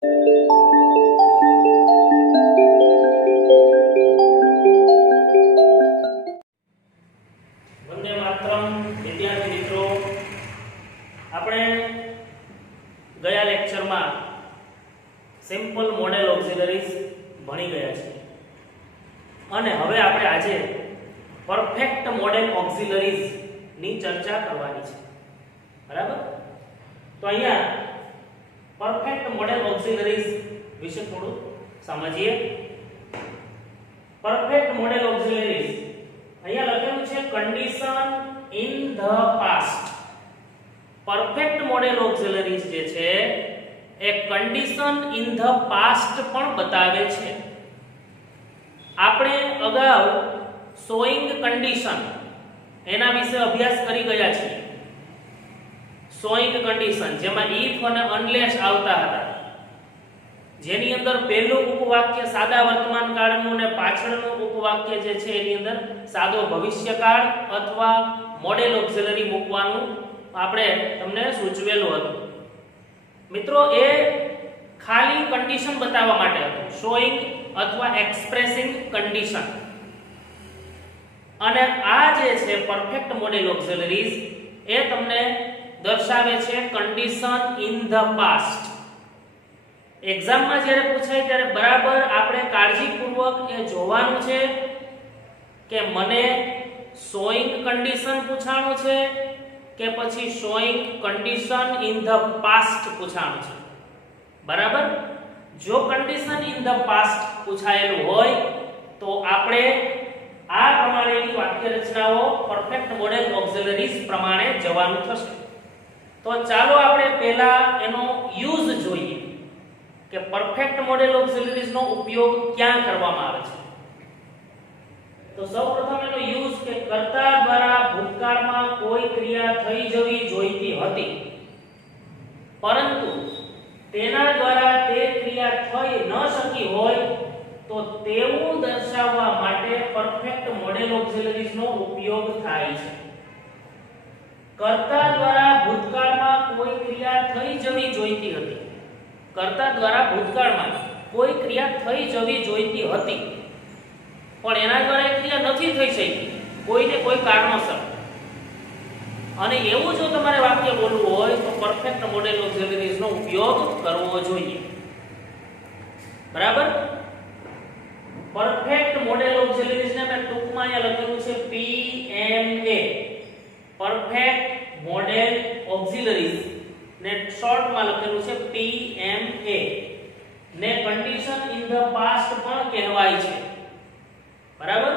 વંદે માતરમ. વિદ્યાર્થી મિત્રો, આપણે ગયા લેક્ચરમાં સિમ્પલ મોડેલ ઓક્સિલરીઝ ભણી ગયા છીએ અને હવે આપણે આજે પરફેક્ટ મોડેલ ઓક્સિલરીઝ ની ચર્ચા કરવાની છે. બરાબર? તો અહીંયા પરફેક્ટ મોડેલ ઓક્સિલરીઝ વિશે થોડું સમજીએ. પરફેક્ટ મોડેલ ઓક્સિલરીઝ અહીંયા લખેલું છે condition in the past. Perfect modal auxiliaries જે છે એ કન્ડિશન ઇન ધ પાસ્ટ પણ બતાવે છે. આપણે અગાઉ શોઈંગ કન્ડિશન એના વિશે અભ્યાસ કરી ગયા છીએ. શોઈંગ કન્ડિશન જેમાં ઇફ અને અનલેસ આવતા હતા, જેની અંદર પહેલું ઉપવાક્ય સાદા વર્તમાન કાળનું અને પાછળનું ઉપવાક્ય જે છે એની અંદર સાદો ભવિષ્યકાળ અથવા મોડેલ ઓક્સિલરી મૂકવાનું આપણે તમને સૂચવેલું હતું. મિત્રો, એ ખાલી કન્ડિશન બતાવવા માટે હતું, શોઈંગ અથવા એક્સપ્રેસિંગ કન્ડિશન. અને આ જે છે પરફેક્ટ મોડેલ ઓક્સિલરીઝ એ તમને દર્શાવે છે કન્ડિશન ઇન ધ પાસ્ટ. એક્ઝામમાં જ્યારે પૂછાય ત્યારે બરાબર આપણે કાળજીપૂર્વક એ જોવાનું છે કે મને શોઈંગ કન્ડિશન પૂછાણું છે કે પછી showing condition in the past પૂછાણું છે. બરાબર? જો કન્ડિશન ઇન ધ પાસ્ટ પૂછાયેલું હોય તો આપણે આ પ્રમાણેની વાક્ય રચનાઓ પરફેક્ટ મોડેલ ઓક્સિલરીઝ પ્રમાણે જવાનું થશે. તો ચાલો આપણે પહેલા એનો યુઝ જોઈએ કે પરફેક્ટ મોડેલ ઓક્સિલરીઝ નો ઉપયોગ ક્યાં કરવામાં આવે છે. તો સૌપ્રથમ એનો યુઝ કે કર્તા દ્વારા ભૂતકાળમાં કોઈ ક્રિયા થઈ જવી જોઈતી હતી પરંતુ તેના દ્વારા તે ક્રિયા થઈ ન શકી હોય તો તેવું દર્શાવવા માટે પરફેક્ટ મોડેલ ઓક્સિલરીઝ નો ઉપયોગ થાય છે. કર્તા દ્વારા ભૂતકાળમાં કોઈ ક્રિયા થઈ જવી જોઈતી હતી. કર્તા દ્વારા ભૂતકાળમાં કોઈ ક્રિયા થઈ જવી જોઈતી હતી પણ એના દ્વારા એ ક્રિયા નથી થઈ શકી કોઈને કોઈ કારણોસર, અને એવું જો તમારે વાક્ય બોલવું હોય તો પરફેક્ટ મોડેલ ઓક્સિલરીઝ નો ઉપયોગ કરવો જોઈએ. બરાબર? પરફેક્ટ મોડેલ ઓક્સિલરીઝ ને મેં ટૂંકમાં અહીંયા લખેલું છે PMA, પરફેક્ટ મોડેલ ઓક્સિલરીઝ ને શોર્ટમાં લખેલું છે PMA ને કન્ડિશન ઇન ધ પાસ્ટ પણ કહેવાય છે. બરાબર?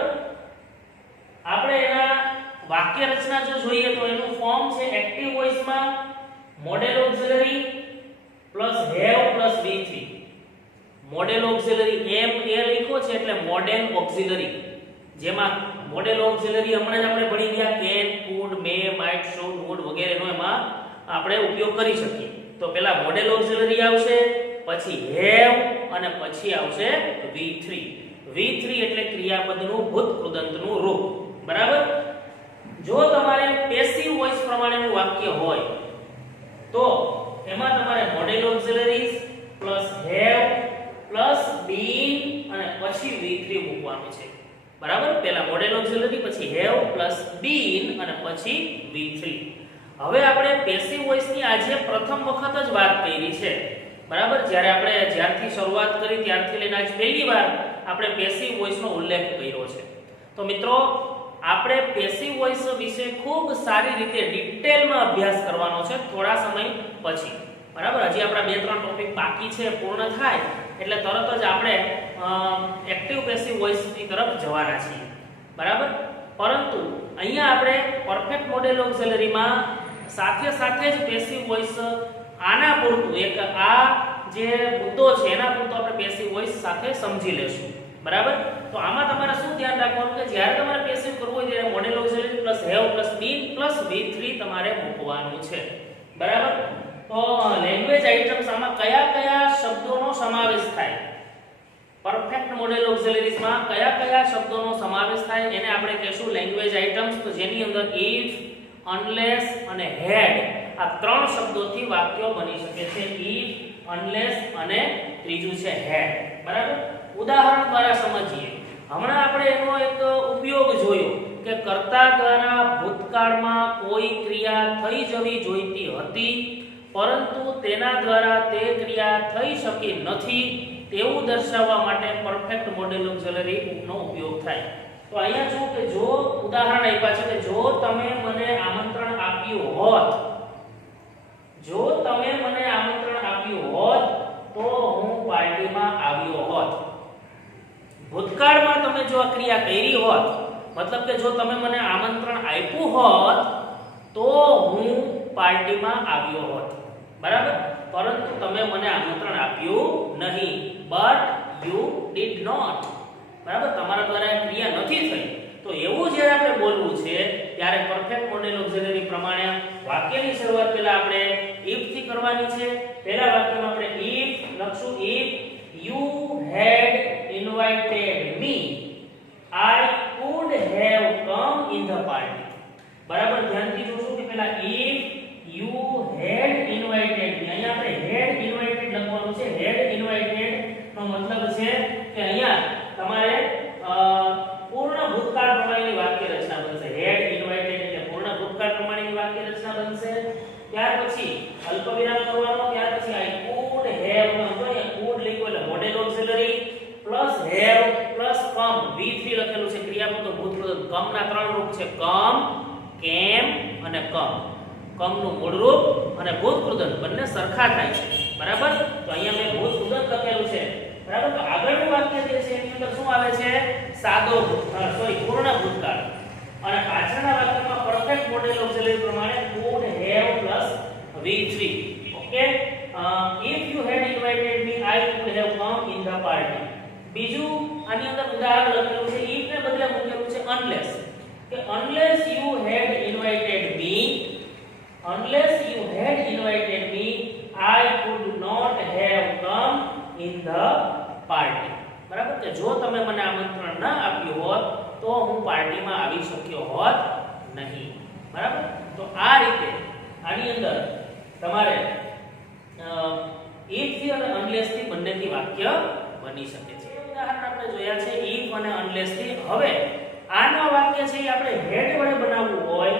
આપણે એના વાક્ય રચના જો જોઈએ તો એનું ફોર્મ છે એક્ટિવ વોઇસમાં modal auxiliary plus have plus V3. Modal auxiliary M એ લખ્યો છે એટલે મોડેલ ઓક્સિલરી, જેમાં મોડેલ ઓક્સિલરી હમણાં જ આપણે ભણી ગયા can, could, may, might, should, would વગેરેનો એમાં આપણે ઉપયોગ કરી શકીએ. તો પહેલા મોડેલ ઓક્સિલરી આવશે, પછી હેવ અને પછી આવશે V3. V3 એટલે ક્રિયાપદનું ભૂત કૃદંતનું રૂપ. બરાબર? જો તમારે પેસિવ વોઇસ પ્રમાણેનું વાક્ય હોય તો એમાં તમારે મોડેલ ઓક્સિલરીઝ પ્લસ હેવ પ્લસ બીન અને પછી V3 મૂકવાનું છે. બરાબર? પહેલા મોડેલ ઓક્સિલરી, પછી હેવ પ્લસ બીન અને પછી V3. હવે આપણે પેસિવ વોઇસ ની આજે પ્રથમ વખત જ વાત કરી છે. બરાબર? જ્યારે આપણે જ્યારથી શરૂઆત કરી ત્યારથી લઈને આજ પહેલી વાર આપણે પેસિવ વોઇસ નો ઉલ્લેખ કર્યો છે. તો મિત્રો, આપણે પેસિવ વોઇસ વિશે ખૂબ સારી રીતે ડિટેલમાં અભ્યાસ કરવાનો છે થોડા સમય પછી. બરાબર? હજી આપણા 2-3 ટોપિક બાકી છે, પૂર્ણ થાય એટલે તરત જ આપણે એક્ટિવ પેસિવ વોઇસ ની તરફ જવાના છીએ. બરાબર? પરંતુ અહીંયા આપણે પરફેક્ટ મોડેલ ઓક્સિલરીમાં સાથે સાથે જ પેસિવ વોઇસ આના પૂરતું એક આ જે મુદ્દો છે એના પૂરતું આપણે પેસિવ વોઇસ સાથે સમજી લેશું. બરાબર? તો આમાં તમારે શું ધ્યાન રાખવાનું કે જ્યારે તમારે પેસિવ કરવું હોય ત્યારે model auxiliary plus have plus bin plus V3 તમારે મૂકવાનું છે. બરાબર? તો લેંગ્વેજ આઇટમ્સ આમાં કયા કયા શબ્દોનો સમાવેશ થાય, પરફેક્ટ મોડેલ ઓક્સિલરીઝમાં કયા કયા શબ્દોનો સમાવેશ થાય એને આપણે કહેશું લેંગ્વેજ આઇટમ્સ. તો જેની અંદર if, unless અને had આ ત્રણ શબ્દોથી વાક્યો બની શકે છે. if, અનલેસ અને ત્રીજું છે હેડ. બરાબર. ઉદાહરણ દ્વારા સમજીએ. હમણાં આપણે એનો એક ઉપયોગ જોયો કે કર્તા દ્વારા ભૂતકાળમાં કોઈ ક્રિયા થઈ જવી જોઈતી હતી પરંતુ તેના દ્વારા તે ક્રિયા થઈ શકી નથી તેવું દર્શાવવા માટે પરફેક્ટ મોડેલ ઓક્સિલરી નો ઉપયોગ થાય. તો અહીંયા જો કે જો ઉદાહરણ આપ્યા છે કે જો તમે મને આમંત્રણ આપ્યું હોત, જો તમે મને આમંત્રણ આપ્યું હોત તો હું પાર્ટીમાં આવ્યો હોત. ભૂતકાળમાં તમે જો આ ક્રિયા કરી હોત, મતલબ કે જો તમે મને આમંત્રણ આપ્યું હોત તો હું પાર્ટીમાં આવ્યો હોત. બરાબર. પરંતુ તમે મને આમંત્રણ આપ્યું નહીં. But you did not. બરાબર. તમારા દ્વારા ક્રિયા નથી થઈ. તો એવું જ્યારે આપણે બોલવું છે ત્યારે પરફેક્ટ મોડેલ ઓક્સિલરી પ્રમાણે વાક્યની શરૂઆત પહેલા આપણે if થી કરવાની છે. પહેલા વાક્યમાં આપણે if લખશું if you had invited me I could have come in the party. બરાબર. ધ્યાનથી જોશું કે પહેલા if you had invited me, અહીંયા આપણે had invited લખવાનું છે. had invited નો મતલબ છે કે અહીંયા તમારે પૂર્ણ ભૂતકાળ પ્રમાણેની વાક્ય રચના બનશે. had invited એટલે પૂર્ણ ભૂતકાળ પ્રમાણેની વાક્ય રચના બનશે. ત્યાર પછી અલ્પવિરામ કરવાનો. ત્યાર પછી I could have નો જોઈએ could લખ્યો એટલે modal auxiliary plus have plus come V3 લખેલું છે. ક્રિયાપદ ભૂતપદ come ના ત્રણ રૂપ છે. come, came અને come. come નું મૂળ રૂપ અને ભૂતપૃદન બંને સરખા થાય છે. બરાબર. તો અહીંયા મેં ભૂતપૃદન લખેલું છે. બરાબર. તો આગળનું વાક્ય જે છે એની અંદર શું આવે છે? સાદો પૂર્ણ ભૂતકાળ. અને પાછળના વાક્યમાં પરફેક્ટ મોડેલ ઓક્સિલરી પ્રમાણે could have plus V3. Okay. if you had invited me I could have come in the party. બીજું આની અંદર ઉદાહરણ લખેલું છે if ને બદલે મૂકેલું છે unless. કે unless you had invited me, unless you had invited me I could not have come in the party. બરાબર. કે જો તમે મને આમંત્રણ ન આપ્યું હોત તો હું પાર્ટીમાં આવી શક્યો હોત નહીં. બરાબર. તો આ રીતે આની અંદર તમારે if થી અને unless થી બંનેથી વાક્ય બની શકે છે. ઉદાહરણ આપણે જોયા છે if અને unless થી. હવે આનો વાક્ય છે એ આપણે head વડે બનાવવું હોય,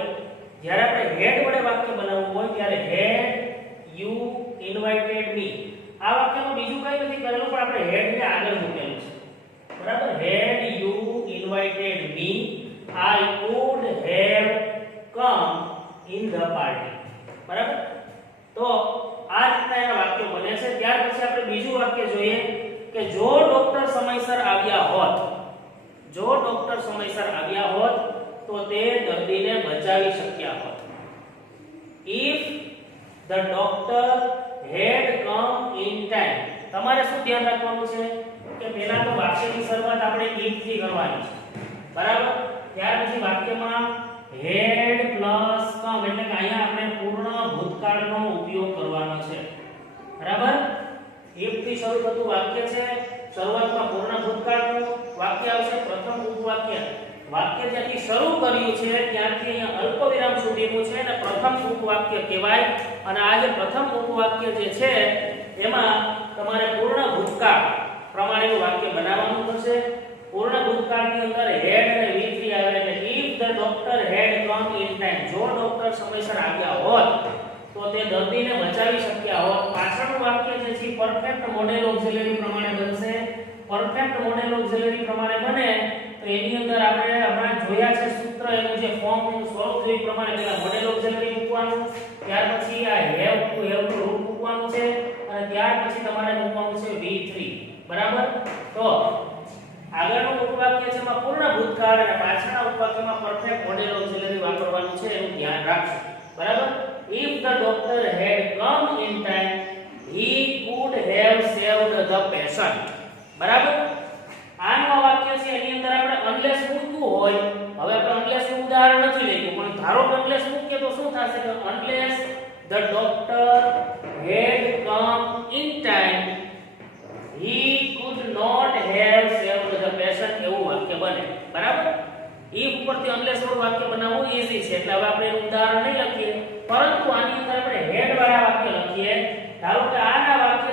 જ્યારે આપણે head વડે વાક્ય બનાવવું હોય ત્યારે had you invited me. આ વાક્યમાં બીજું કંઈ નથી કરેલું પણ આપણે head ને આગળ મૂકેલું છે. બરાબર. had you invited me I could have come in the party. બરાબર. તો આ રીતના એના વાક્યો બને છે. ત્યાર પછી આપણે બીજું વાક્ય જોઈએ કે જો ડોક્ટર સમયસર આવ્યા હોત, જો ડોક્ટર સમયસર આવ્યા હોત તો તે દર્દીને બચાવી શક્યા હોત. if the doctor had come in time. તમારે શું ધ્યાન રાખવાનું છે કે પહેલા તો વાક્યની શરૂઆત આપણે if થી કરવાની છે. બરાબર. ત્યાર પછી વાક્યમાં had plus come એટલે કે અહીંયા આપણે પૂર્ણ ભૂતકાળનો ઉપયોગ કરવાનો છે. બરાબર. if થી શરૂ થતું વાક્ય છે. શરૂઆતમાં પૂર્ણ ભૂતકાળનું વાક્ય આવશે. પ્રથમ ઉપવાક્ય વાક્ય જ્યાંથી શરૂ કર્યું છે ત્યાંથી અહીંયા અલ્પવિરામ સુધીનું છે અને પ્રથમ ઉપવાક્ય કહેવાય. અને આ જે પ્રથમ ઉપવાક્ય જે છે એમાં તમારે પૂર્ણ ભૂતકાળ પ્રમાણેનું વાક્ય બનાવવાનું થશે. પૂર્ણ ભૂતકાળની અંદર had અને V3 આવે એટલે if the doctor had come in time. જો ડોક્ટર સમયસર આવ્યા હોત તો તે દર્દીને બચાવી શક્યા હોત. પાછળનું વાક્ય જે છે પરફેક્ટ મોડેલ ઓક્સિલરી પ્રમાણે બનશે. પરફેક્ટ મોડેલ ઓક્સિલરી પ્રમાણે બને તો એની અંદર આપણે હમણાં જોયા છે સૂત્ર એનું જે ફોર્મનું સ્વરૂપ છે એ પ્રમાણે પહેલા મોડેલ ઓક્સિલરી મૂકવાનું, ત્યાર પછી આ have નું રૂપ મૂકવાનું છે અને ત્યાર પછી તમારે મૂકવાનું છે V3. બરાબર. તો આગળનું ઉપવાક્ય છે એમાં પૂર્ણ ભૂતકાળ અને પાછળના ઉપવાક્યમાં પરફેક્ટ મોડેલ ઓક્સિલરી વાપરવાનું છે એનું ધ્યાન રાખજો. બરાબર. if the doctor had come in time he could have saved the patient. બરાબર. આનું વાક્ય છે એની અંદર આપણે unless મૂકવું હોય. હવે આપણે unless નું ઉદાહરણ નથી લખ્યું પણ ધારો કે unless મૂકીએ તો શું થશે કે unless the doctor had come in time he could not have saved the patient. એવું વાક્ય બને. બરાબર. if ઉપરથી unless વાળું વાક્ય બનાવવું ઈઝી છે એટલે હવે આપણે એનું ઉદાહરણ નહીં લખીએ પરંતુ આની અંદર આપણે head વાળા વાક્ય લખીએ. ધારો કે આના વાક્ય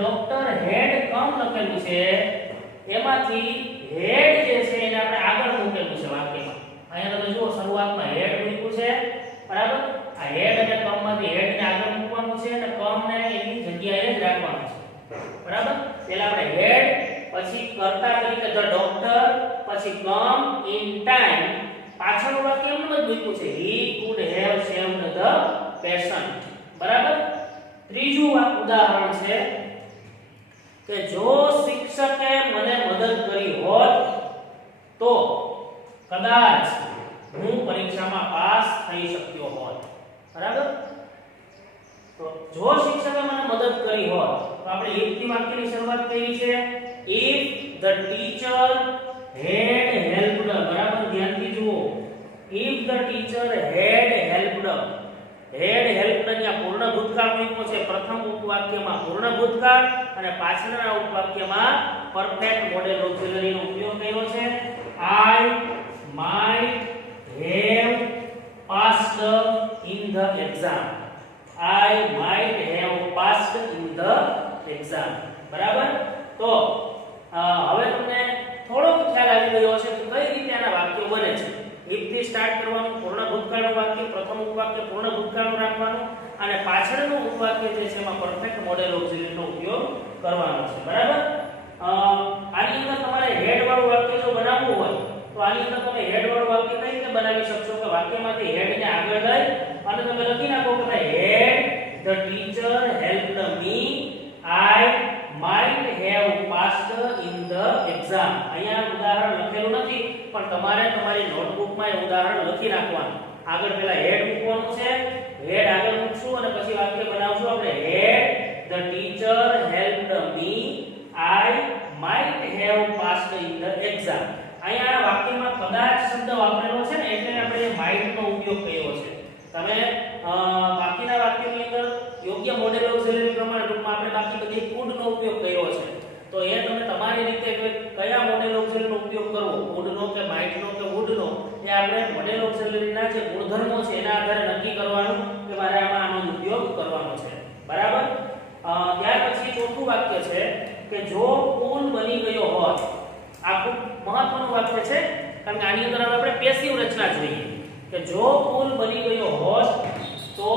ડોક્ટર હેડ કમ લખેલું છે એમાંથી હેડ જે છે એને આપણે આગળ મૂકેલું છે વાક્યમાં. અહીંયા તમે જુઓ શરૂઆતમાં હેડ મૂક્યું છે, બરાબર? આ હેડ અને કમ માંથી હેડ ને આગળ મૂકવાનું છે અને કમ ને એની જગ્યાએ જ રાખવાનું છે, બરાબર? પહેલા આપણે હેડ, પછી કર્તા તરીકે ધ ડોક્ટર, પછી કમ ઇન ટાઈમ, પાછળનું વાક્ય એમ જ મૂક્યું છે he could have saved the patient, બરાબર? ત્રીજું ઉદાહરણ છે કે જો શિક્ષકે મને મદદ કરી હોત તો કદાચ હું પરીક્ષામાં પાસ થઈ શક્યો હોત, બરાબર? તો જો શિક્ષકે મને મદદ કરી હોત તો આપણે if થી વાક્યની શરૂઆત કરી છે if the teacher had helped, બરાબર? ધ્યાનથી જુઓ, if the teacher had helped, had helped અહીંયા પૂર્ણ ભૂતકાળ મૂક્યો છે. પ્રથમ ઉપવાક્યમાં પૂર્ણ ભૂતકાળ અને પાછળના ઉપવાક્યમાં પરફેક્ટ મોડેલ ઓક્સિલરી નો ઉપયોગ કર્યો છે. I might have passed in the exam. I might have passed in the exam, બરાબર? તો હવે તમને થોડો ખ્યાલ આવી ગયો હશે કે કઈ રીતે આના વાક્યો બને છે. if થી સ્ટાર્ટ કરવાનું, પૂર્ણ ભૂતકાળનું વાક્ય, પ્રથમ ઉપવાક્ય પૂર્ણ ભૂતકાળનું રાખવાનું અને પાછળનું ઉપવાક્ય જે છે એમાં પરફેક્ટ મોડેલ ઓક્સિલરીનો ઉપયોગ કરવાનો છે, બરાબર? આની અંદર તમારે હેડ વાળું વાક્ય જો બનાવવું હોય તો આની અંદર તમે હેડ વાળું વાક્ય કઈ રીતે બનાવી શકશો કે વાક્યમાંથી હેડ ને આગળ લઈ અને તમે લખી નાખો કે had the teacher હેલ્પ્ડ me, I might have passed in the exam. અહીંયા ઉદાહરણ લખેલું નથી પણ તમારે તમારી નોટબુકમાં એ ઉદાહરણ લખી નાખવાનું. આગળ પહેલા હેડ મૂકવાનું છે, હેડ આગળ મૂકશું અને પછી વાક્ય બનાવશું આપણે had the teacher હેલ્પ્ડ me, I might have passed in the exam. અહીંયા વાક્યમાં કદાચ શબ્દ વાપરેલો છે ને એટલે આપણે might નો ઉપયોગ કર્યો છે. તમે બાકીના વાક્યોની અંદર યોગ્ય મોડેલ ઓક્સિલરી પ્રમાણે ટૂંકમાં આપણે બાકી બધી could નો ઉપયોગ કર્યો છે. તો એ તમે તમારી રીતે કયા મોડેલ ઓક્સિલરીનો ઉપયોગ કરવો, could નો કે might નો કે would નો, એ આપણે મોડેલ ઓક્સિલરીના જે ગુણધર્મો છે એના આધારે નક્કી કરવાનું કે મારે આમાં આનો ઉપયોગ કરવાનો છે, બરાબર? ત્યાર પછી ચોથું વાક્ય છે કે જો પુલ બની ગયો હોત. આ ખૂબ મહત્વનું વાક્ય છે કારણ કે આની અંદર આપણે પેસિવ રચના જોઈએ કે જો પુલ બની ગયો હોત તો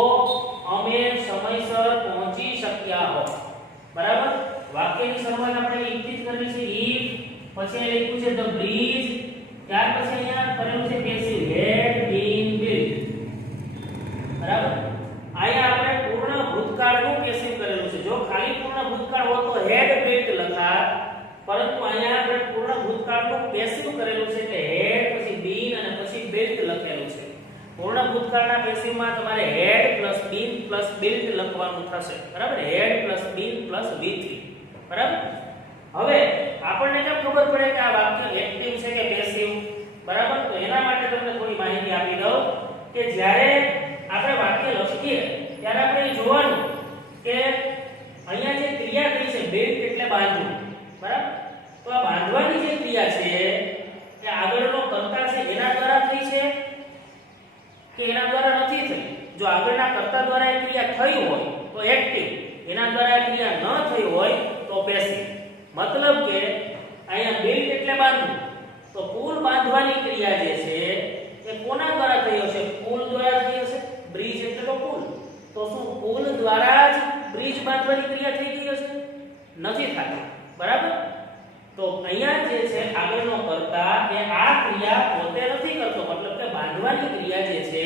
અમે સમયસર પહોંચી શક્યા હોત, બરાબર? વાક્યની શરૂઆત આપણે if થી કરવી છે if, પછી લખ્યું છે the bridge, ત્યાર પછી અહીંયા કરેલું છે પેસિવ had been built, બરાબર? અહીંયા આપણે પૂર્ણ ભૂતકાળનું પેસિવ કરેલું છે. જો ખાલી પૂર્ણ ભૂતકાળ હોત તો had built લખાત, પરંતુ અહીંયા આપણે પૂર્ણ ભૂતકાળનું પેસિવ કરેલું છે એટલે had પછી been અને પછી built લખેલું છે. પૂર્ણ ભૂતકાળના પેસિવમાં તમારે had been built લખવાનું થશે, બરાબર? had been v3, બરાબર? હવે આપણને કેમ ખબર પડે કે આ વાક્ય એક્ટિવ છે કે પેસિવ, બરાબર? તો એના માટે તમને થોડી માહિતી આપી દઉં કે જ્યારે આપણે વાક્ય લખીએ ત્યારે આપણે જોવાનું કે અહીંયા જે ક્રિયા થઈ છે built એટલે બાંધવું, બરાબર? તો આ બાંધવાની જે ક્રિયા છે એ આગળનો કર્તા છે એના દ્વારા થઈ છે કે એના દ્વારા નથી થઈ. જો આગળના કર્તા દ્વારા એ ક્રિયા થઈ હોય તો એક્ટિવ, એના દ્વારા એ ક્રિયા ન થઈ હોય તો પેસિવ. મતલબ કે અહીંયા built એટલે બાંધવું, તો પુલ બાંધવાની ક્રિયા જે છે એ કોના દ્વારા થઈ હશે? પુલ દ્વારા થઈ હશે. બ્રિજ એટલે તો પુલ, તો શું પુલ દ્વારા જ બ્રિજ બાંધવાની ક્રિયા થઈ ગઈ હશે? નથી થતી, બરાબર? તો અહીંયા જે છે આગળનો કર્તા એ આ ક્રિયા પોતે નથી કરતો, મતલબ કે બાંધવાની ક્રિયા જે છે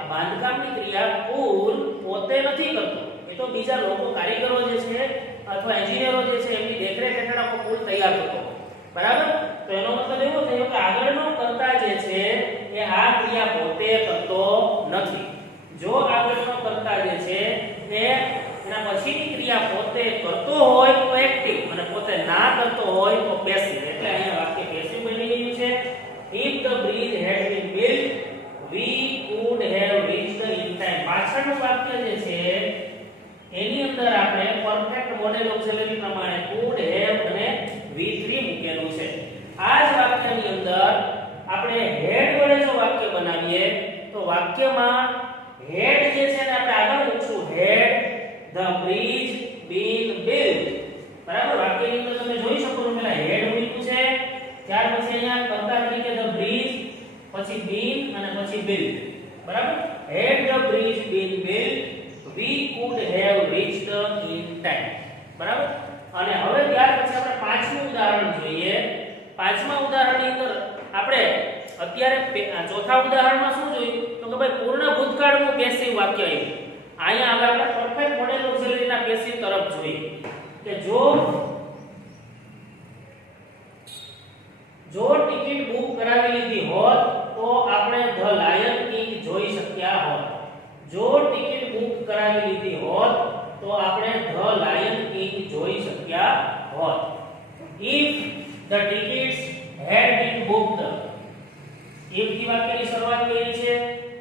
આ બાંધકામની ક્રિયા પુલ પોતે નથી કરતો. એ તો બીજા લોકો, કારીગરો જે છે અથવા એન્જિનિયરો જે છે એમની દેખરેખ હેઠળ આખો પુલ તૈયાર થતો, બરાબર? તો એનો મતલબ એવો થયો કે આગળનો કર્તા જે છે એ આ ક્રિયા પોતે કરતો નથી. જો આગળનો કર્તા જે છે એ એના પછીની ક્રિયા પોતે કરતો હોય તો એક્ટિવ અને પોતે ના કરતો હોય તો પેસિવ. એટલે અહીંયા વાક્ય પેસિવ બની ગયું છે. if the bridge had been built we could have reached in time. પાછળનું વાક્ય જે છે એની અંદર આપણે પરફેક્ટ મોડેલ ઓક્સિલરી પ્રમાણે could have અને v3 મૂકેલું છે. આ જ વાક્યની અંદર આપણે હેડ વડે જો વાક્ય બનાવીએ તો વાક્યમાં હેડ જે છે ને આપણે આગળ મૂકશું had the bridge been built, been અને પછી built. બરાબર? had the bridge been built we could have reached in time. બરાબર? અને હવે ત્યાર પછી આપણે પાંચમું ઉદાહરણ જોઈએ. પાંચમા ઉદાહરણની અંદર આપણે અત્યારે ચોથા ઉદાહરણમાં શું જોયું તો કે ભાઈ પૂર્ણ ભૂતકાળનું પેસિવ વાક્ય આવ્યું. અહીંયા હવે આપણે પરફેક્ટ મોડેલ ઓક્સિલરીના પેસિવ તરફ જોઈએ કે જો ટિકિટ બુક કરાવી લીધી હોત તો આપણે ધ લાયન કિંગ જોઈ શક્યા હોત. જો ટિકિટ બુક કરાવી લીધી હોત તો આપણે ધ લાયન કિંગ જોઈ શક્યા હોત. if the tickets had been booked. if થી વાક્યની શરૂઆત કરી છે,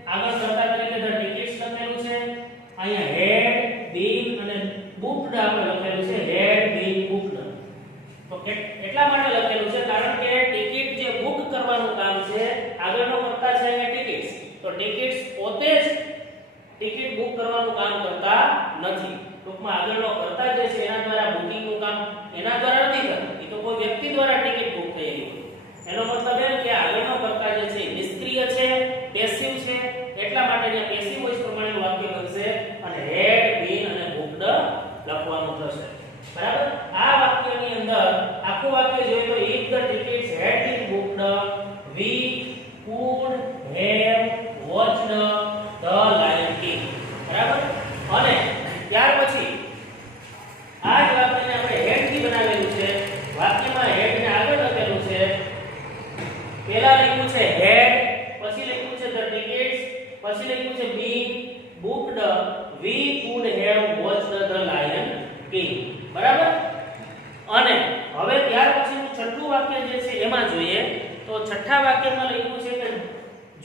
આગળ કરતા તરીકે the tickets લખેલું છે, અહીંયા had been અને booked આપણે લખેલું છે had been booked. તો એટલા માટે લખેલું છે કારણ કે ટિકિટ જે બુક કરવાનું કામ છે આગળનો કરતા છે અહીંયા ટિકિટ્સ. તો ટિકિટ્સ પોતે જ ટિકિટ બુક કરવાનું કામ કરતા નથી. ટૂંકમાં આગળનો કરતા જે છે એના દ્વારા બુકિંગનું કામ એના દ્વારા નથી કરતા. એ તો કોઈ વ્યક્તિ દ્વારા ટિકિટ બુક થયેલી હોય. એનો મતલબ એમ કે આગળનો કરતા જે છે નિષ્ક્રિય છે, પેસિવ છે, એટલા માટે અહીંયા પેસિવ વોઇસ પ્રમાણેનું વાક્ય બનશે અને had been અને booked લખવાનું થશે. બરાબર? આ વાક્યની અંદર આખું વાક્ય જોઈએ તો if the tickets had been booked we could have watched the Lion King. બરાબર? અને ત્યાર પછી આ જ વાક્યને આપણે હેડ થી બનાવેલું છે. વાક્યમાં હેડ ને આગળ લખેલું છે. પહેલા લખ્યું છે હેડ, પછી લખ્યું છે the tickets, પછી લખ્યું છે been booked we could have watched the Lion King. બરાબર? અને હવે ત્યાર પછીનું છઠ્ઠું વાક્ય જે છે એમાં જોઈએ તો છઠ્ઠા વાક્યમાં લખ્યું છે કે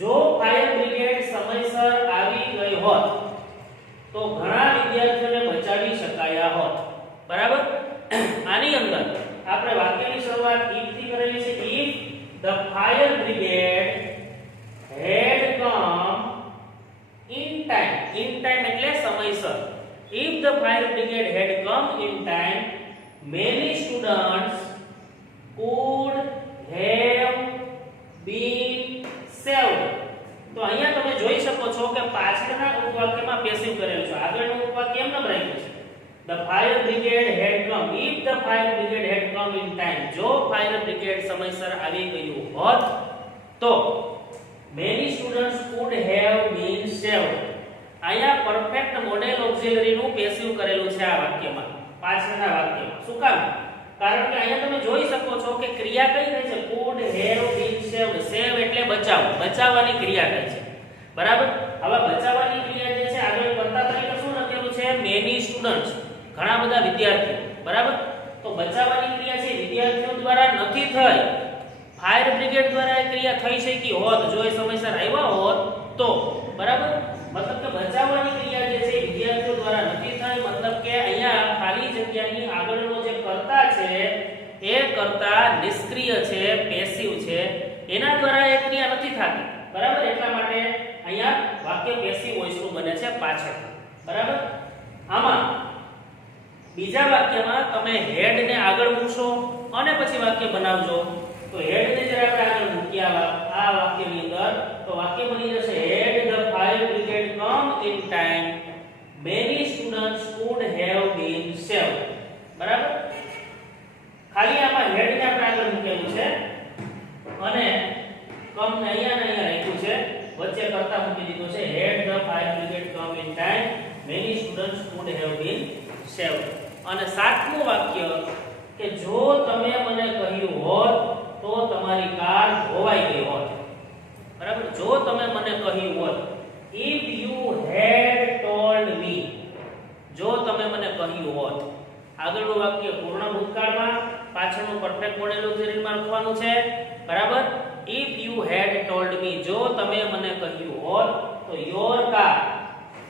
જો ફાયર બ્રિગેડ સમયસર આવી ગઈ હોત તો ઘણા વિદ્યાર્થીઓને બચાવી શકાયા હોત. બરાબર? આની અંદર આપણે વાક્યની શરૂઆત if થી કરેલી છે. if the fire brigade had come in time. in time એટલે સમયસર. if the fire brigade had come in time many students could have been saved. તો અહીંયા તમે જોઈ શકો છો કે પાછળના ઉપવાક્યમાં પેસિવ કરેલું છે, આગળનું ઉપવાક્ય એમ ન રાખ્યું છે. The fire brigade had come. if the fire brigade had come in time. જો fire brigade સમયસર આવી ગયું હોત તો many students could have been saved. અહીંયા પરફેક્ટ મોડેલ ઓક્સિલરી નું પેસિવ કરેલું છે આ વાક્યમાં, પાછળના વાક્યમાં. શું કામ? કારણ કે અહીંયા તમે જોઈ શકો છો કે ક્રિયા કઈ થઈ છે could have been saved. save એટલે બચાવ, બચાવવાની ક્રિયા થઈ છે. બરાબર? હવે બચાવવાની ક્રિયા જે છે આગળ કરતા તરીકે શું લખેલું છે many students, ઘણા બધા વિદ્યાર્થીઓ. બરાબર? તો બચાવવાની ક્રિયા છે વિદ્યાર્થીઓ દ્વારા નથી થઈ, ફાયર બ્રિગેડ દ્વારા એ ક્રિયા થઈ શકી હોત જો એ સમયસર આવ્યા હોત તો. બરાબર? મતલબ કે બચાવવાની ક્રિયા જે છે વિદ્યાર્થીઓ દ્વારા નથી થઈ, મતલબ કે અહીંયા ખાલી જગ્યાની આગળનો જે કર્તા છે એ કર્તા નિષ્ક્રિય છે, પેસિવ છે, એના દ્વારા એ ક્રિયા નથી થતી. બરાબર? એટલા માટે અહીંયા વાક્ય પેસિવ વોઇસનું બને છે પાછળ. બરાબર? આમાં બીજા વાક્યમાં તમે હેડ ને આગળ મૂકશો અને પછી વાક્ય બનાવજો. તો હેડ ને જ્યારે આપણે આગળ મૂક્યા આ વાક્યની અંદર તો વાક્ય બની જશે had the fire brigade come in time many students could have been saved. બરાબર? ખાલી આમાં હેડ ને આપણે આગળ મૂકેલું છે અને કમ ને અહીંયા રાખ્યું છે, વચ્ચે કરતા મૂકી દીધું છે had the fire brigade come in time many students could have been saved. અને સાતમું વાક્ય કે જો તમે મને કહ્યું હોત તો તમારી કાર ધોવાઈ ગઈ હોત. બરાબર? જો તમે મને કહ્યું હોત if you had told me. જો તમે મને કહ્યું હોત. આગળનું વાક્ય પૂર્ણ ભૂતકાળમાં, પાછળનું પરફેક્ટ મોડેલ ઓક્સિલરીમાં લખવાનું છે. બરાબર? if you had told me. જો તમે મને કહ્યું હોત તો your car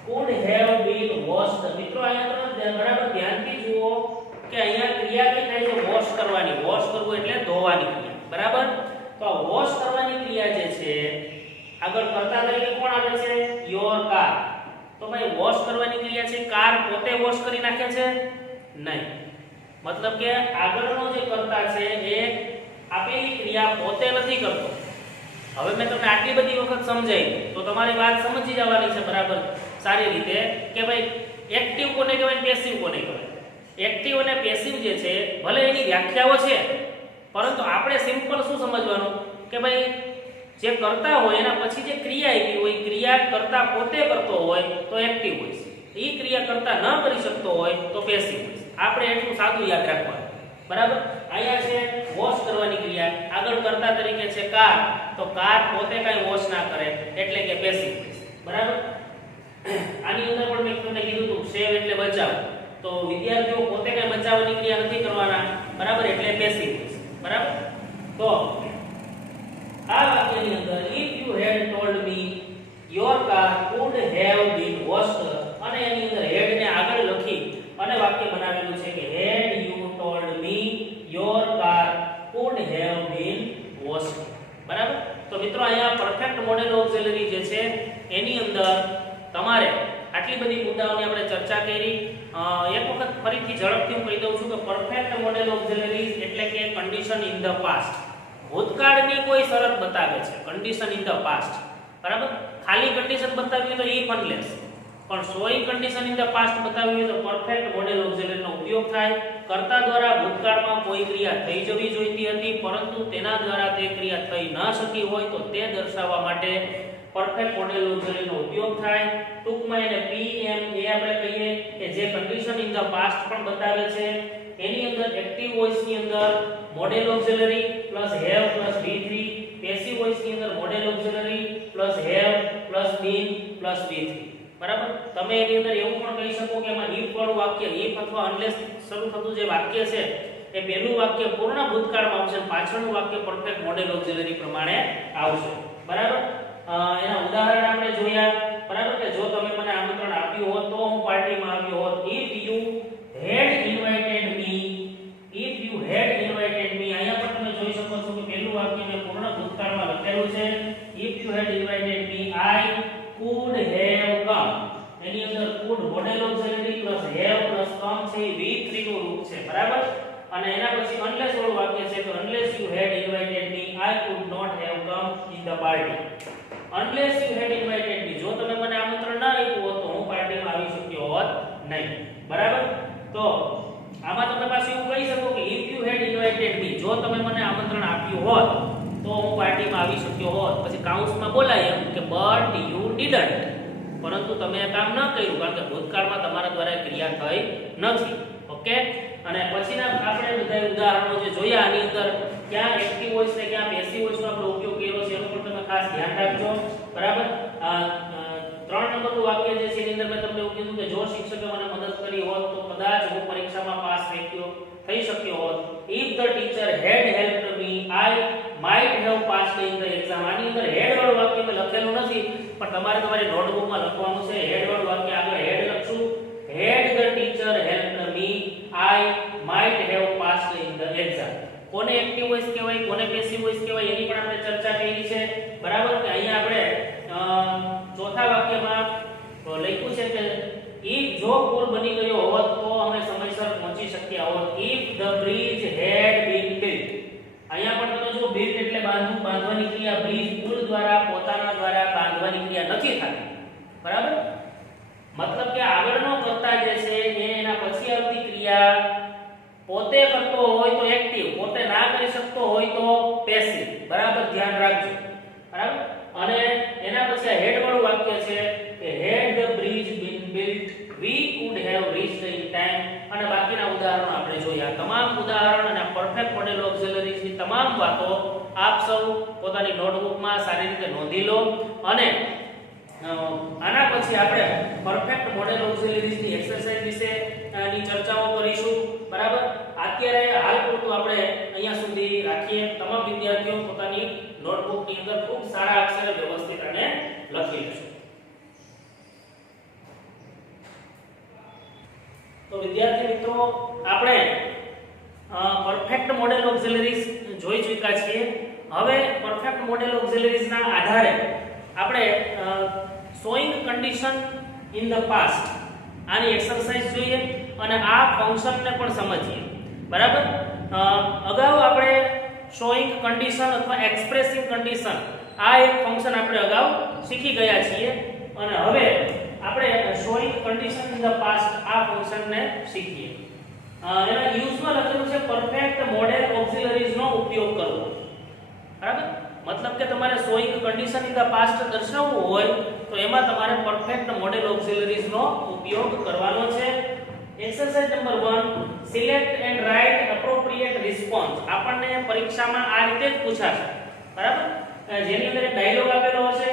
could have been washed. મિત્રો અહીંયા તમે બરાબર ધ્યાનથી જુઓ કે અહીંયા ક્રિયા કઈ થાય છે વોશ કરવાની. વોશ કરવું એટલે ધોવાની ક્રિયા. બરાબર? તો આ વોશ કરવાની ક્રિયા જે છે આગળ કરતા તરીકે કોણ આવે છે your car. તો ભાઈ વોશ કરવાની ક્રિયા છે કાર પોતે વોશ કરી નાખે છે નહીં. મતલબ કે આગળનો જે કરતા છે એ આપેલી ક્રિયા પોતે નથી કરતો, હવે મેં તમને આટલી બધી વખત સમજાવી તો તમારી વાત સમજી જવાની છે બરાબર સારી રીતે કે ભાઈ એક્ટિવ કોને કહેવાય પેસિવ કોને કહેવાય. એક્ટિવ અને પેસિવ જે છે ભલે એની વ્યાખ્યાઓ છે પરંતુ આપણે સિમ્પલ શું સમજવાનું કે ભાઈ જે કરતા હોય એના પછી જે ક્રિયા આવી હોય ક્રિયા કરતા પોતે કરતો હોય તો એક્ટિવ હોય છે. એ ક્રિયા કરતા ન કરી શકતો હોય તો પેસિવ હોય છે. આપણે એટલું સાદું યાદ રાખવાનું બરાબર. અહીંયા છે વોશ કરવાની ક્રિયા, આગળ કરતા તરીકે છે કાર, તો કાર પોતે કઈ વોશ ના કરે એટલે કે પેસિવ હોય છે બરાબર. આની અંદર પણ મેં તમને કીધું હતું સેવ એટલે બચાવ, તો વિદ્યાર્થીઓ પોતે કઈ બચાવવાની ક્રિયા નથી કરવાના બરાબર એટલે પેસિવ હોય છે બરાબર. તો આ વાક્યની અંદર if you had told me your car could have been washed અને એની અંદર had ને આગળ લખી અને વાક્ય બનાવેલું છે કે had you told me your car could have been washed બરાબર. તો મિત્રો અહીંયા પરફેક્ટ મોડેલ ઓક્સિલરી જે છે એની અંદર તમારે આટલી બધી મુદ્દાઓની આપણે ચર્ચા કરી. એક વખત ફરીથી ઝડપથી હું કહી દઉં છું કે પરફેક્ટ મોડેલ ઓક્સિલરી એટલે કે કન્ડિશન ઇન ધ પાસ્ટ, ભૂતકાળની કોઈ શરત બતાવે છે કન્ડિશન ઇન ધ પાસ્ટ બરાબર. ખાલી કન્ડિશન બતાવી હોય તો ઇફ અનલેસ, પણ સોઈ કન્ડિશન ઇન ધ પાસ્ટ બતાવી હોય તો પરફેક્ટ મોડેલ ઓક્સિલરીનો ઉપયોગ થાય. કર્તા દ્વારા ભૂતકાળમાં કોઈ ક્રિયા થઈ જવી જોઈતી હતી પરંતુ તેના દ્વારા તે ક્રિયા થઈ ન શકી હોય તો તે દર્શાવવા માટે પરફેક્ટ મોડેલ ઓક્સિલરીનો ઉપયોગ થાય. ટૂંકમાં એને પીએમ એ આપણે કહીએ કે જે કન્ડિશન ઇન ધ પાસ્ટ પણ બતાવે છે. એની અંદર એક્ટિવ વોઇસ ની અંદર model auxiliary plus have plus V3, passive voice ની અંદર model auxiliary plus have plus bin plus V3 બરાબર. તમે એની અંદર એવું પણ કહી શકો કે એમાં if વાળું વાક્ય, if અથવા unless શરૂ થતું જે વાક્ય છે એ પહેલું વાક્ય પૂર્ણ ભૂતકાળમાં આવશે, પાછળનું વાક્ય પરફેક્ટ મોડેલ ઓક્સિલરી પ્રમાણે આવશે બરાબર. એના ઉદાહરણ આપણે જોયા બરાબર કે જો તમે મને આમંત્રણ આપ્યું હોત તો હું પાર્ટીમાં આવ્યો હોત. if you had invited me, if you had invited me, અહીંયા પણ તમે જોઈ શકો છો કે પહેલું વાક્ય મેં પૂર્ણ ભૂતકાળમાં લખેલું છે. if you had invited me I could have come. એની અંદર could model auxiliary plus have plus come છે એ V3 નું રૂપ છે બરાબર. અને એના પછી unless વાળું વાક્ય છે તો unless you had invited me I could not have come in the party. unless you had invited me, જો તમે મને આમંત્રણ ના આપ્યું હોત તો હું પાર્ટીમાં આવી શક્યો હોત નહીં બરાબર. તો આમાં તમે પાછું એવું કહી શકો કે if you had invited me, જો તમે મને આમંત્રણ આપ્યું હોત તો હું પાર્ટીમાં આવી શક્યો હોત. પછી કાઉન્સમાં બોલાય એમ કે but you didn't, પરંતુ તમે આ કામ ન કર્યું કારણ કે ભૂતકાળમાં તમારા દ્વારા ક્રિયા થઈ નથી. ઓકે. અને પછીના આપણે બધા ઉદાહરણો જે જોયા આની અંદર ક્યાં એક્ટિવ વોઇસ ને ક્યાં પેસિવ વોઇસ નો આપણે ઉપયોગ કર્યો છે એનું પણ તમે ખાસ ધ્યાન રાખજો બરાબર. 3 નંબરનું વાક્ય જે છે એની અંદર મેં તમને એવું કીધું કે જો શિક્ષકે મને મદદ કરી હોત તો કદાચ હું પરીક્ષામાં પાસ થઈ શક્યો હોત. if the teacher had helped me I might have passed in the exam. આની અંદર હેડ વાળું વાક્ય મેં લખેલું નથી પણ તમારે તમારી નોટબુકમાં લખવાનું છે. હેડ વાળું વાક્ય આગળ હેડ લખશું. had the teacher helped me I might have passed in the exam. કોને એક્ટિવ વોઇસ કહેવાય કોને પેસિવ વોઇસ કહેવાય એની પણ આપણે ચર્ચા કરી છે બરાબર. કે અહીંયા આપણે ચોથા વાક્યમાં લખ્યું છે કે if જો પુલ બની ગયો હોત તો અમે સમયસર પહોંચી શક્યા હોત. if the bridge had been built, અહીંયા પણ તમે જો built એટલે બાંધવું, બાંધવાની ક્રિયા બ્રિજ પુલ દ્વારા પોતાના દ્વારા બાંધવાની ક્રિયા નથી થતી બરાબર. મતલબ કે આગળનો કરતા જે છે એ એના પછી આવતી ક્રિયા પોતે કરતો હોય તો એક્ટિવ, પોતે ના કરી શકતો હોય તો પેસિવ બરાબર. ધ્યાન રાખજો બરાબર. અને એના પછી હેડ વાળું વાક્ય છે કે had the bridge been built we could have reached in time. અને બાકીના ઉદાહરણો આપણે જોયા. તમામ ઉદાહરણ અને પરફેક્ટ મોડેલ ઓક્સિલરીઝ ની તમામ વાતો આપ સૌ પોતાની નોટબુકમાં સારી રીતે નોંધી લો. અને આના પછી આપણે પરફેક્ટ મોડેલ ઓક્સિલરીઝ ની એક્સરસાઇઝ વિશે ની ચર્ચાઓ કરીશું બરાબર. અત્યારે હાલ પૂરતું આપણે અહીંયા સુધી રાખીએ. તમામ વિદ્યાર્થીઓ પોતાની નોટબુકની અંદર ખૂબ સારા અક્ષરે વ્યવસ્થિત અને લખી લેજો. તો વિદ્યાર્થી મિત્રો આપણે પરફેક્ટ મોડેલ ઓક્સિલરીઝ જોઈ ચૂક્યા છીએ. હવે પરફેક્ટ મોડેલ ઓક્સિલરીઝ ના આધારે આપણે showing condition in the past આની એક્સરસાઇઝ જોઈએ અને આ ફંક્શનને પણ સમજીએ બરાબર. અગાઉ આપણે શોઈંગ કન્ડિશન અથવા એક્સપ્રેસિવ કન્ડિશન આ એક ફંક્શન આપણે અગાઉ શીખી ગયા છીએ અને હવે આપણે showing condition in the past આ ફંક્શનને શીખીએ. એના યુઝમાં લખેલું છે પરફેક્ટ મોડેલ ઓક્સિલરીઝ નો ઉપયોગ કરવો. બરાબર, મતલબ કે તમારે showing condition in the past દર્શાવવું હોય તો એમાં તમારે પરફેક્ટ મોડેલ ઓક્સિલરીઝ નો ઉપયોગ કરવાનો છે. Exercise number 1, select and write appropriate response. આપણને પરીક્ષામાં આ રીતે જ પૂછાશે. બરાબર, જેની અંદર એક ડાયલોગ આપેલો હશે,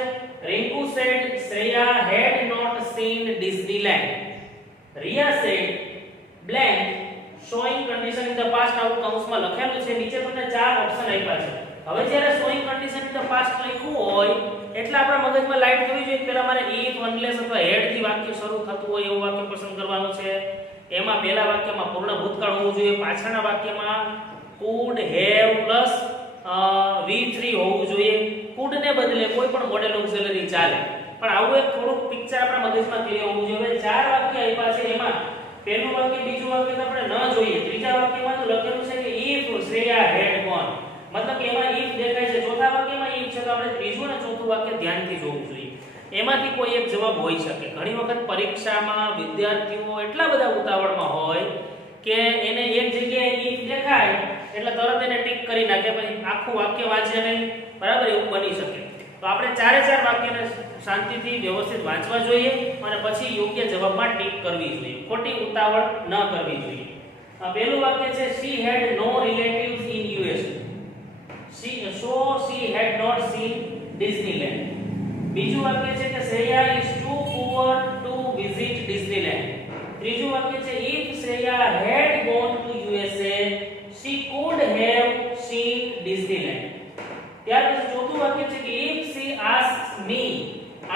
Rinku said Shreya had not seen Disneyland. Riya said blank showing condition in the past આવું કૌંસમાં લખેલું છે. નીચે તમને ચાર ઓપ્શન આપ્યા છે. હવે જ્યારે showing condition in the past લખ્યું હોય એટલે આપણા મગજમાં લાઈટ થવી જોઈએ પહેલા મારે ઇફ અનલેસ અથવા હેડ થી વાક્ય શરૂ થતું હોય એવું વાક્ય પસંદ કરવાનું છે. એમાં પહેલા વાક્યમાં પૂર્ણ ભૂતકાળ હોવું જોઈએ, પાછળના વાક્યમાં could have પ્લસ V3 હોવું જોઈએ. could ને બદલે કોઈ પણ મોડેલ ઓક્સિલરી ચાલે, પણ આવું એક થોડુંક પિક્ચર આપણા મગજમાં ક્લિયર હોવું જોઈએ. હવે ચાર વાક્ય આપ્યા છે, એમાં પહેલું વાક્ય બીજું વાક્ય તો આપણે ન જોઈએ. ત્રીજા વાક્યમાં તો લખેલું છે કે if શ્રેયા had gone, મતલબ કે એમાં if દેખાય છે. ચોથા વાક્યમાં if છે તો આપણે ત્રીજું અને ચોથું વાક્ય ધ્યાનથી જોવું જોઈએ. એમાંથી કોઈ એક જવાબ હોઈ શકે. ઘણી વખત પરીક્ષામાં વિદ્યાર્થીઓ એટલા બધા ઉતાવળમાં હોય કે એને એક જગ્યાએ if દેખાય એટલે તરત એને ટિક કરી નાખે, પછી આખું વાક્ય વાંચે નહીં. બરાબર, એવું બની શકે. તો આપણે ચારે ચાર વાક્યને શાંતિથી વ્યવસ્થિત વાંચવા જોઈએ અને પછી યોગ્ય જવાબમાં ટિક કરવી જોઈએ. ખોટી ઉતાવળ ન કરવી જોઈએ. પહેલું વાક્ય છે she had no relatives in US. she had not seen Disneyland. બીજું વાક્ય છે કે Shreya is too poor to visit Disneyland. ત્રીજું વાક્ય છે if Shreya had gone to USA she could have seen Disneyland. ત્યાર પછી ચોથું વાક્ય છે કે if she asks me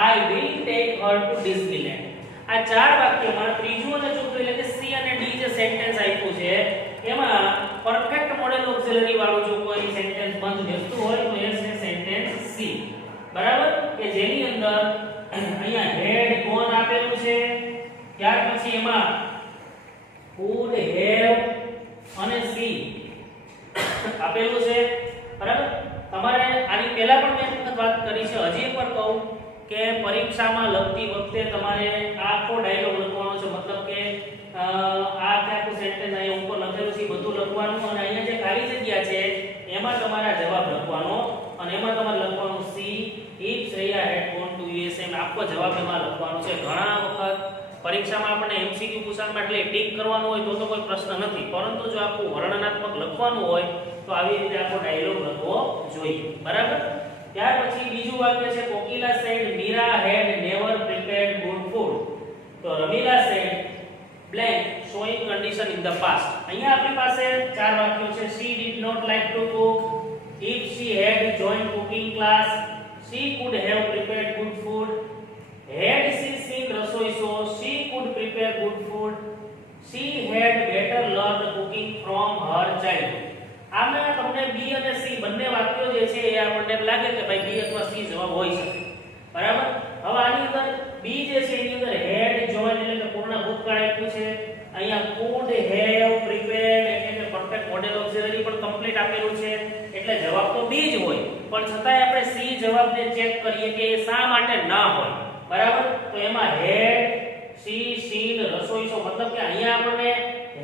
I will take her to Disneyland. આ ચાર વાક્યમાં ત્રીજું અને ચોથું એટલે કે C અને D જે સેન્ટેન્સ આપ્યું છે એમાં પરફેક્ટ મોડેલ ઓક્સિલરી વાળું જો કોઈ સેન્ટેન્સ બંધ બેસતું હોય તો એ છે સેન્ટેન્સ C. બરાબર, કે જેની અંદર અહીંયા હેડ ગોન આપેલું છે, ત્યાર પછી એમાં could have અને C આપેલું છે. બરાબર, તમારે આની પહેલા પણ મેં વખત વાત કરી છે, હજી એકવાર કહું કે પરીક્ષામાં લખતી વખતે તમારે આખો ડાયલોગ લખવાનો છે. મતલબ કે આ આખું સેન્ટેન્સ અહીંયા ઉપર લખેલું છે બધું લખવાનું અને અહીંયા જે ખાલી જગ્યા છે એમાં તમારા જવાબ લખવાનો અને એમાં તમારે લખવાનું C if Shreya had gone to USA. આખો જવાબ એમાં લખવાનો છે. ઘણા વખત પરીક્ષામાં આપણને MCQ પૂછવામાં એટલે ટિક કરવાનું હોય તો કોઈ પ્રશ્ન નથી, પરંતુ જો આખું વર્ણનાત્મક લખવાનું હોય તો આવી રીતે આખો ડાયલોગ લખવો જોઈએ. બરાબર, ત્યાર પછી બીજું વાક્ય છે Kokila said Meera had never prepared good food. તો Ramila said blank showing condition in the past. અહીંયા આપણી પાસે ચાર વાક્યો છે. she did not like to cook. if she had joined cooking class she could have prepared good food. had she seen rasoi show she could prepare good food. she had better learned cooking from her childhood. આમાં તમને B અને C બંને વાક્યો જે છે એ આપણને લાગે કે ભાઈ B અથવા C જવાબ હોઈ શકે. બરાબર, હવે આની અંદર B જે છે એની અંદર had joined એટલે કે પૂર્ણ ભૂતકાળ આપ્યું છે. અહીંયા could have prepared એટલે કે પરફેક્ટ મોડેલ ઓક્સિલરી પણ કમ્પ્લીટ આપેલું છે એટલે જવાબ તો B જ હોય, પણ છતાંય આપણે C જવાબને ચેક કરીએ કે એ શા માટે ના હોય. બરાબર, તો એમાં had she seen રસોઈ શો, મતલબ કે અહીંયા આપણને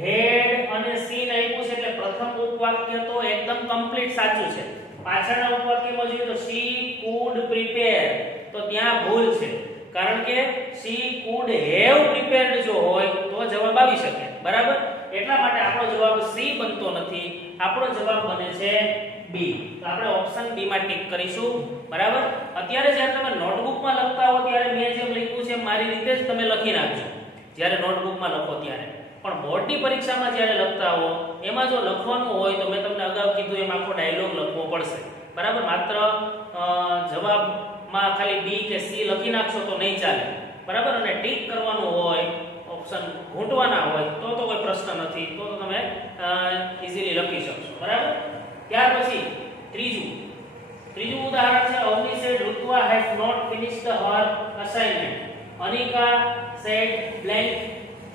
had અને seen આપ્યું છે એટલે પ્રથમ ઉપવાક્ય તો એકદમ કમ્પ્લીટ સાચું છે. પાછળના ઉપવાક્યમાં જોઈએ તો she could prepare તો ત્યાં ભૂલ છે, કારણ કે she could have prepared જો હોય તો જવાબ આવી શકે. બરાબર, એટલા માટે આપણો જવાબ C બનતો નથી, આપણો જવાબ બને છે B. તો આપણે ઓપ્શન B માં ટિક કરીશું. બરાબર, અત્યારે જ્યારે તમે નોટબુકમાં લખતા હો ત્યારે મેં જેમ લખ્યું છે મારી રીતે જ તમે લખી નાખજો જ્યારે નોટબુકમાં લખો ત્યારે. પણ બોર્ડની પરીક્ષામાં જ્યારે લખતા હો એમાં જો લખવાનું હોય તો મેં તમને અગાઉ કીધું એમ આખો ડાયલોગ લખવો પડશે. બરાબર, માત્ર જવાબમાં ખાલી B કે C લખી નાખશો તો નહીં ચાલે. બરાબર, અને ટિક કરવાનું હોય, ઓપ્શન ઘૂંટવાના હોય તો કોઈ પ્રશ્ન નથી, તો તમે ઈઝીલી લખી શકશો. બરાબર, ત્યાર પછી ત્રીજું ઉદાહરણ છે Avani said Rutva has not finished her assignment. Anika said blank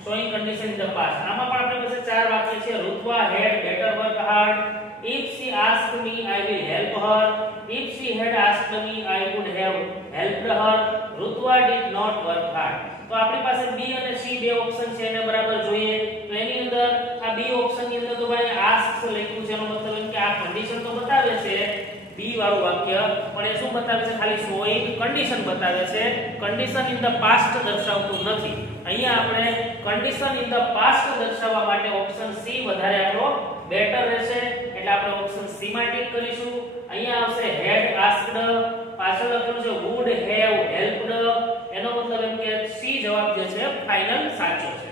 showing condition in the past. આમાં પણ આપણી પાસે ચાર વાક્ય છે. Rutva had better work hard. If she asked me, I will help her. If she had asked me, I would have helped her. Rutwa did not work hard. તો આપણી પાસે B અને C બે ઓપ્શન છે એને બરાબર જોઈએ. તો એની અંદર આ B ઓપ્શન ની અંદર તો ભાઈ asks લખ્યું છે, એનો મતલબ એમ કે આ કન્ડિશન તો બતાવે છે B વાળું વાક્ય, પણ એ શું બતાવે છે? ખાલી શોઈંગ કન્ડિશન બતાવે છે, કન્ડિશન ઇન ધ પાસ્ટ દર્શાવતું નથી. અહીંયા આપણે કન્ડિશન ઇન ધ પાસ્ટ દર્શાવવા માટે ઓપ્શન C વધારે આપણો બેટર રહેશે, એટલે આપણે ઓપ્શન C માં ટિક કરીશું. અહીંયા આવશે had asked, પાછળ લખેલું છે would have helped, એનો મતલબ એમ કે C જવાબ જે છે ફાઇનલ સાચો છે.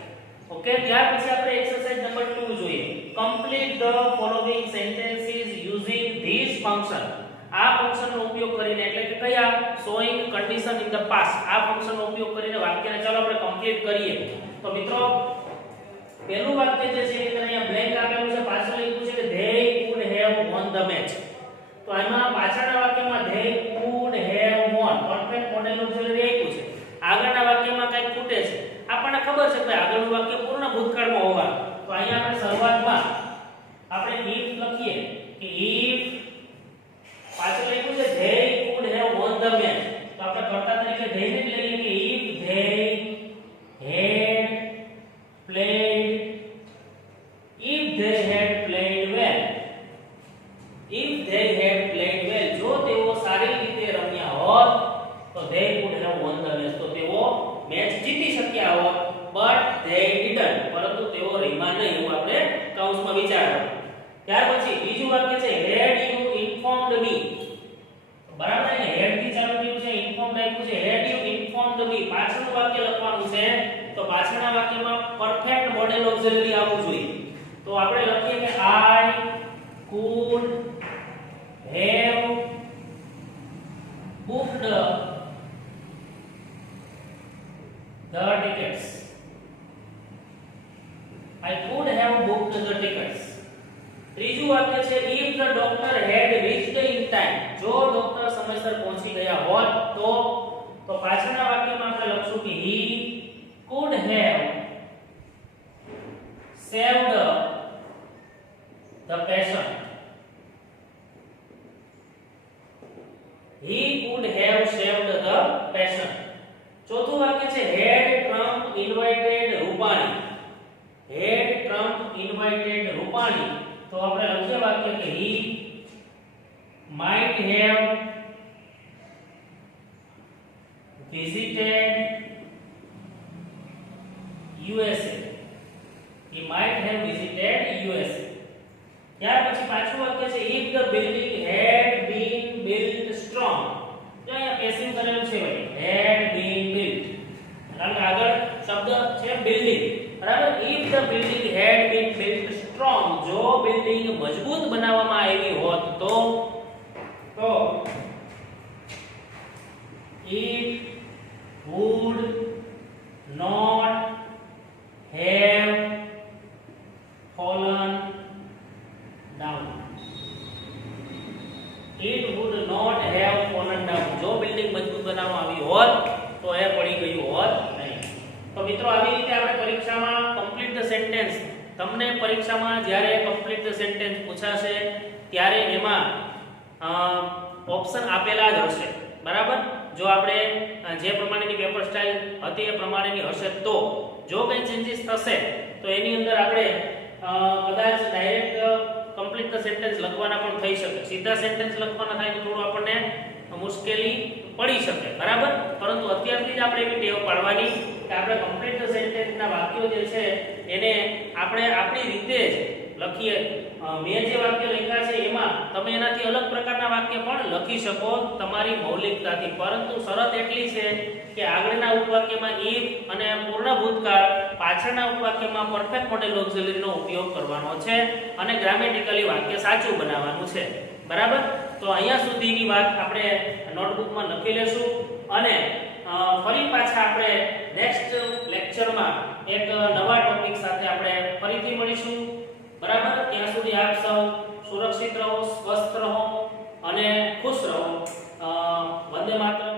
ઓકે, ત્યાર પછી આપણે એક્સરસાઇઝ નંબર 2 જોઈએ. Complete the following sentences using this function. આ ફંક્શનનો ઉપયોગ કરીને, એટલે કે કયા? Showing condition in the past. આ ફંક્શનનો ઉપયોગ કરીને વાક્યને ચાલો આપણે કમ્પ્લીટ કરીએ. તો મિત્રો પહેલું વાક્ય જે છે એની અંદર અહીંયા બ્લેન્ક આપેલું છે, પાછળ લખ્યું છે કે they could have won the match. તો આમાં પાછળના વાક્યમાં they could have won perfect model auxiliary આપ્યું છે. આગળના વાક્યમાં કંઈક ખૂટે છે. આપણને ખબર છે કે આગળનું વાક્ય પૂર્ણ ભૂતકાળમાં હોવાનું. તો અહીંયા આપણે શરૂઆતમાં આપણે if લખીએ કે if, પાછળ લખ્યું છે they could have won the match. તો આપણે કર્તા તરીકે they ને લઈએ કે if they had played, if they had played well, if they had played well, જો તેઓ સારી રીતે રમ્યા હોત તો they could have won the match, તો તેઓ મેચ જીતી શક્યા હોત, but they didn't, પરંતુ તેઓ રમ્યા નહીં, એવું આપણે કૌંસમાં વિચારવાનું. ત્યાર પછી બીજું વાક્ય છે had you informed me. બરાબર ને, had થી ચાલુ થયું છે, informed આપ્યું છે, had you informed me. પાછળનું વાક્ય લખવાનું છે, તો પાછળના વાક્યમાં પરફેક્ટ મોડેલ ઓક્સિલરી આવવું જોઈએ. તો આપણે લખીએ કે I could have booked the tickets. I could have booked the tickets. ત્રીજું વાક્ય છે if the doctor had reached in time. જો ડોક્ટર સમયસર પહોંચી ગયા હોત તો પાછળના વાક્યમાં આપણે લખશું કે he could have saved the patient. He could have saved the patient. ચોથું વાક્ય છે had Trump invited Rupani. Had Trump invited Rupani. તો આપણે લખીએ વાક્ય કે he might have visited USA. He might have visited USA. ત્યાર પછી પાછું વાક્ય છે if the building had been built strong. જો અહીંયા પેસિવ કરેલું છે ભાઈ, had been built, કારણ કે આગળ શબ્દ છે building. બરાબર, if the building had been built strong, જો બિલ્ડિંગ મજબૂત બનાવવામાં આવી હોત તો it would not have fallen down. It would not have fallen down. જો બિલ્ડિંગ મજબૂત બનાવવામાં આવી હોત તો એ પડી ગયું હોત નહીં. તો મિત્રો આવી રીતે આપણે પરીક્ષામાં કમ્પ્લીટ ધ સેન્ટેન્સ, તમને પરીક્ષામાં જ્યારે કમ્પ્લીટ ધ સેન્ટેન્સ પૂછાશે ત્યારે એમાં ઓપ્શન આપેલા જ હશે. બરાબર, જો આપણે જે પ્રમાણેની પેપર સ્ટાઇલ હતી એ પ્રમાણેની હશે તો જો કંઈ ચેન્જીસ થશે તો એની અંદર આપણે કદાચ ડાયરેક્ટ કમ્પ્લીટ ધ સેન્ટેન્સ લખવાના પણ થઈ શકે. સીધા સેન્ટેન્સ લખવાના થાય તો થોડું આપણને મુશ્કેલી પડી શકે. બરાબર, પરંતુ અત્યારથી જ આપણે એવી ટેવ પાડવાની કે આપણે કમ્પ્લીટ ધ સેન્ટેન્સના વાક્યો જે છે એને આપણે આપણી રીતે જ લખીએ. મેં જે વાક્ય લખ્યા છે એમાં તમે એનાથી અલગ પ્રકારના વાક્ય પણ લખી શકો તમારી મૌલિકતાથી, પરંતુ શરત એટલી છે કે આગળના ઉપવાક્યમાં if અને પૂર્ણ ભૂતકાળ, પાછળના ઉપવાક્યમાં પરફેક્ટ મોડેલ ઓક્સિલરીનો ઉપયોગ કરવાનો છે અને ગ્રામેટિકલી વાક્ય સાચું બનાવવાનું છે. બરાબર, તો અહીંયા સુધીની વાત આપણે નોટબુકમાં લખી લેશું અને ફરી પાછા આપણે નેક્સ્ટ લેક્ચરમાં એક નવા ટોપિક સાથે આપણે ફરીથી મળીશું. બરાબર, ત્યાં સુધી આપ સૌ સુરક્ષિત રહો, સ્વસ્થ રહો અને ખુશ રહો. વંદે માતરમ.